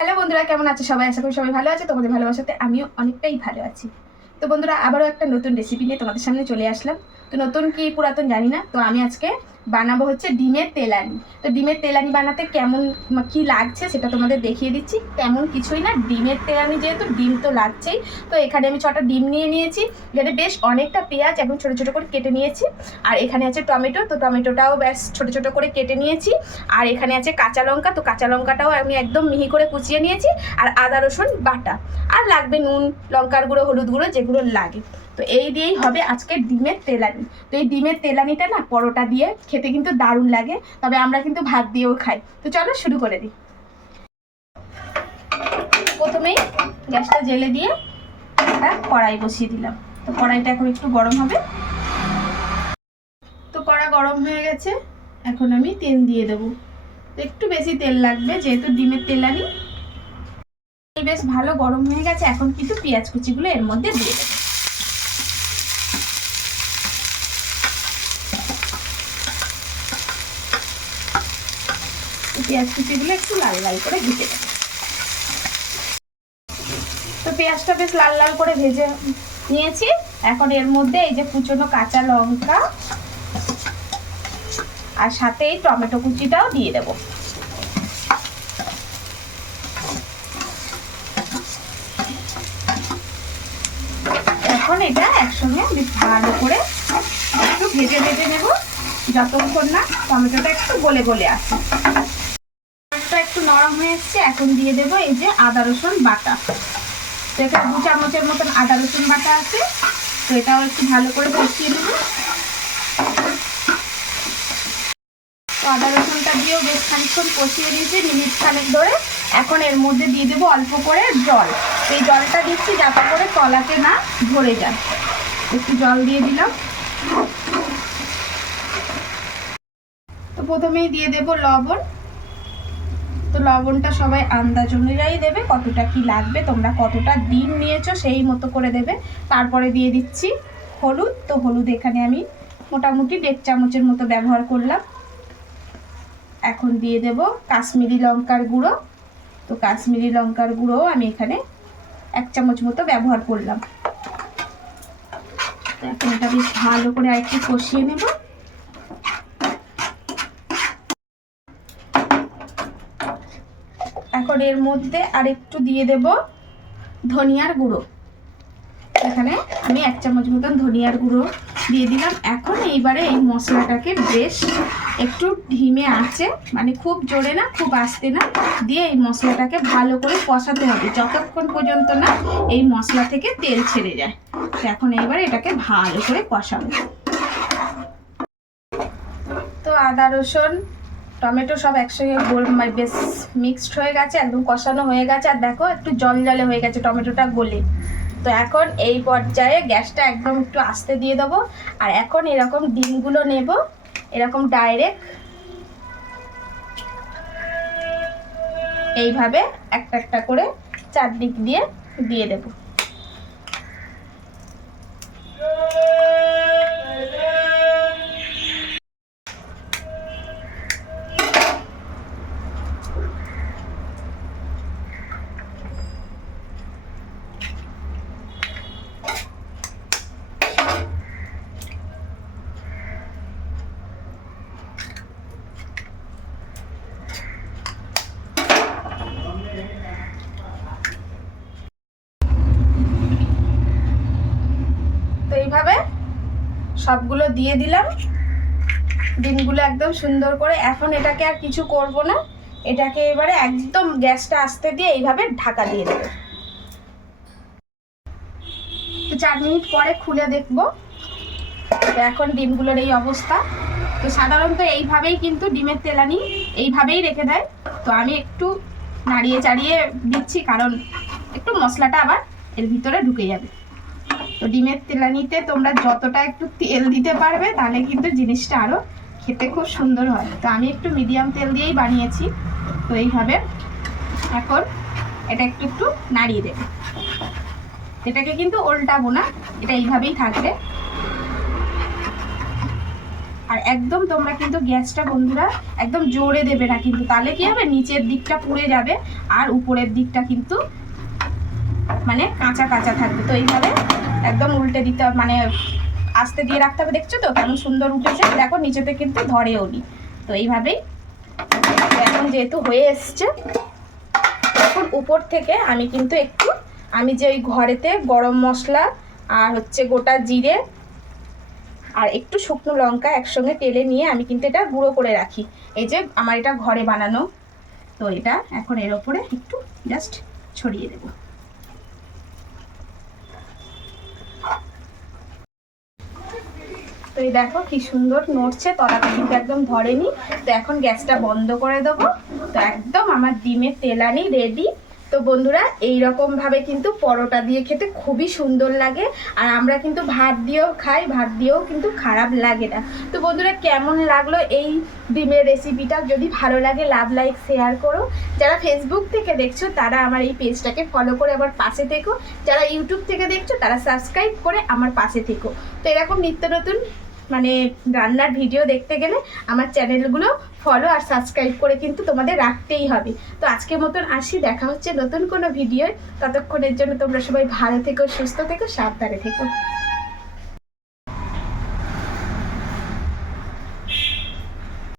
Hello বন্ধুরা, কেমন আছে সবাই? আশা করি সবাই ভালো আছে। তোমাদের ভালোবাসাতে আমিও অনেকটাই ভালো আছি। তো বন্ধুরা, আবারও একটা নতুন রেসিপি নিয়ে তোমাদের সামনে চলে আসলাম। তো নতুন কি পুরাতন জানি না, তো আমি আজকে বানাবো হচ্ছে ডিমের তেলানি। তো ডিমের তেলানি বানাতে কেমন কি লাগছে সেটা তোমাদের দেখিয়ে দিচ্ছি। তেমন কিছুই না, ডিমের তেলানি যেহেতু ডিম তো লাগছেই। তো এখানে আমি ছটা ডিম নিয়ে নিয়েছি। এখানে বেশ অনেকটা পেঁয়াজ এবং ছোটো ছোটো করে কেটে নিয়েছি। আর এখানে আছে টমেটো, তো টমেটোটাও বেশ ছোটো ছোটো করে কেটে নিয়েছি। আর এখানে আছে কাঁচা লঙ্কা, তো কাঁচা লঙ্কাটাও আমি একদম মিহি করে কুচিয়ে নিয়েছি। আর আদা, রসুন, বাটা। আর লাগবে নুন, লঙ্কার গুঁড়ো, হলুদ গুঁড়ো, যেগুলো লাগে। তো এই দিয়েই হবে আজকে ডিমের তেলানি। তো এই ডিমের তেলানিটা না পরোটা দিয়ে খেতে কিন্তু দারুণ লাগে, তবে আমরা কিন্তু ভাত দিয়েও খাই। তো চলো শুরু করে দিই। প্রথমেই গ্যাসটা জেলে দিয়ে একটা কড়াই বসিয়ে দিলাম। তো কড়াইটা এখন একটু গরম হবে। তো কড়া গরম হয়ে গেছে, এখন আমি তেল দিয়ে দেবো। একটু বেশি তেল লাগবে, যেহেতু ডিমের তেল আনি। বেশ ভালো গরম হয়ে গেছে, এখন কিন্তু পেঁয়াজ কুচিগুলো এর মধ্যে দিয়ে দেবো। পেঁয়াজ কুচিগুলো একটু লাল লাল করে ভেজে তো পেঁয়াজটা বেশ লাল লাল করে ভেজে নিয়েছি। এখন এর মধ্যে এই যে কুচনো কাঁচা লঙ্কা আর সাথে এই টমেটো কুচিটাও দিয়ে দেবো। এখন এটা একসঙ্গে বেশ ভালো করে একটু ভেজে ভেজে নেব। যতক্ষণ না টমেটোটা একটু গলে গলে আসে। টমেটোটা একটু নরম হয়ে এসছে, এখন দিয়ে দেবো এই যে আদা রসুন বাটা। তো এখানে দু চামচের মতন আদা রসুন বাটা আছে, তো এটাও একটু ভালো করে কষিয়ে নেব। তো আদা রসুনটা দিয়েও বেশ খানিকক্ষণ কষিয়ে দিয়েছি, মিনিট খানেক ধরে। এখন এর মধ্যে দিয়ে দেবো অল্প করে জল। এই জলটা দিচ্ছি যাতে করে তলাতে না ভরে যায়। একটু জল দিয়ে দিলাম। তো প্রথমেই দিয়ে দেবো লবণ। তো লবণটা সবাই আন্দাজ অনুযায়ী দেবে কতটা কি লাগবে, তোমরা কতটা ডিম নিয়েছো সেই মতো করে দেবে। তারপরে দিয়ে দিচ্ছি হলুদ। তো হলুদ এখানে আমি মোটামুটি দেড় চামচের মতো ব্যবহার করলাম। এখন দিয়ে দেব কাশ্মীরি লঙ্কার গুঁড়ো। তো কাশ্মীরি লঙ্কার গুঁড়ো আমি এখানে এক চামচ মতো ব্যবহার করলাম। এখন এটা বেশ ভালো করে আরেকটু কষিয়ে নেব। এর মধ্যে আরেকটু দিয়ে দেব ধনিয়ার গুঁড়ো। এখানে আমি এক চামচ মতন ধনিয়ার গুঁড়ো দিয়ে দিলাম। এখন এইবারে এই মশলাটাকে বেশ একটু ধিমে আছে মানে খুব জোরে না, খুব আস্তে না, দিয়ে এই মশলাটাকে ভালো করে কষাতে হবে। যতক্ষণ পর্যন্ত না এই মশলা থেকে তেল ছেড়ে যায়। তো এখন এইবার এটাকে ভালো করে কষাবো। তো আদা, রসুন টমেটো সব একসঙ্গে গোল বেশ মিক্সড হয়ে গেছে, একদম কষানো হয়ে গেছে। আর দেখো, একটু জল জলে হয়ে গেছে টমেটোটা গলে। তো এখন এই পর্যায়ে গ্যাসটা একদম একটু আস্তে দিয়ে দেবো। আর এখন এরকম ডিমগুলো নেব, এরকম ডাইরেক্ট এইভাবে একটা একটা করে চারদিক দিয়ে দিয়ে দেব তো এইভাবে সবগুলো দিয়ে দিলাম। ডিমগুলো একদম সুন্দর করে। এখন এটাকে আর কিছু করব না। এটাকে এবারে একদম গ্যাসটা আস্তে দিয়ে এইভাবে ঢাকা দিয়ে দেবো। তো চার মিনিট পরে খুলে দেখব। এখন ডিমগুলোর এই অবস্থা। তো সাধারণত এইভাবেই কিন্তু ডিমের তেলানি এইভাবেই রেখে দেয়। তো আমি একটু নাড়িয়ে চাড়িয়ে দিচ্ছি, কারণ একটু মশলাটা আবার এর ভিতরে ঢুকে যাবে। তো ডিমের তেলানিতে তোমরা যতটা একটু তেল দিতে পারবে, তাহলে কিন্তু জিনিসটা আরও খেতে খুব সুন্দর হয়। তো আমি একটু মিডিয়াম তেল দিয়েই বানিয়েছি। তো এইভাবে এখন এটা একটু একটু নাড়িয়ে দেবে। এটাকে কিন্তু উল্টাবো না, এটা এইভাবেই থাকবে। আর একদম তোমরা কিন্তু গ্যাসটা বন্ধুরা একদম জোরে দেবে না কিন্তু, তাহলে কি হবে? নিচের দিকটা পুড়ে যাবে, আর উপরের দিকটা কিন্তু মানে কাঁচা কাঁচা থাকবে। তো এইভাবে একদম উল্টে দিতে হবে মানে আস্তে দিয়ে রাখতে হবে, দেখছ তো? কেমন সুন্দর উঠেছে। দেখো, নিচেতে কিন্তু ধরেও নি। তো এইভাবেই এখন যেহেতু হয়ে এসছে, এখন উপর থেকে আমি কিন্তু একটু, আমি যে ওই ঘরেতে গরম মশলা আর হচ্ছে গোটা জিরে আর একটু শুকনো লঙ্কা একসঙ্গে তেলে নিয়ে আমি কিন্তু এটা গুঁড়ো করে রাখি। এই যে আমার এটা ঘরে বানানো, তো এটা এখন এর ওপরে একটু জাস্ট ছড়িয়ে দেবো। তো এই দেখো কি সুন্দর নড়ছে, তলাটা কিন্তু একদম ধরেনি। তো এখন গ্যাসটা বন্ধ করে দেবো। তো একদম আমার ডিমের তেলানি রেডি তো বন্ধুরা এই ভাবে কিন্তু পরোটা দিয়ে খেতে খুবই সুন্দর লাগে। আর আমরা কিন্তু ভাত দিয়েও খাই, ভাত দিয়েও কিন্তু খারাপ লাগে না। তো বন্ধুরা, কেমন লাগল এই ডিমের রেসিপিটা যদি ভালো লাগে লাভ লাইক শেয়ার করো। যারা ফেসবুক থেকে দেখছ, তারা আমার এই পেজটাকে ফলো করে আমার পাশে থেকো। যারা ইউটিউব থেকে দেখছ, তারা সাবস্ক্রাইব করে আমার পাশে থেকো। তো এরকম নিত্য নতুন মানে রান্নার ভিডিও দেখতে গেলে আমার চ্যানেলগুলো ফলো আর সাবস্ক্রাইব করে কিন্তু তোমাদের রাখতেই হবে। তো আজকের মতন আসি, দেখা হচ্ছে নতুন কোনো ভিডিও ততক্ষণের জন্য তোমরা সবাই ভালো থেকো, সুস্থ থেকো, সাবধানে থেকো।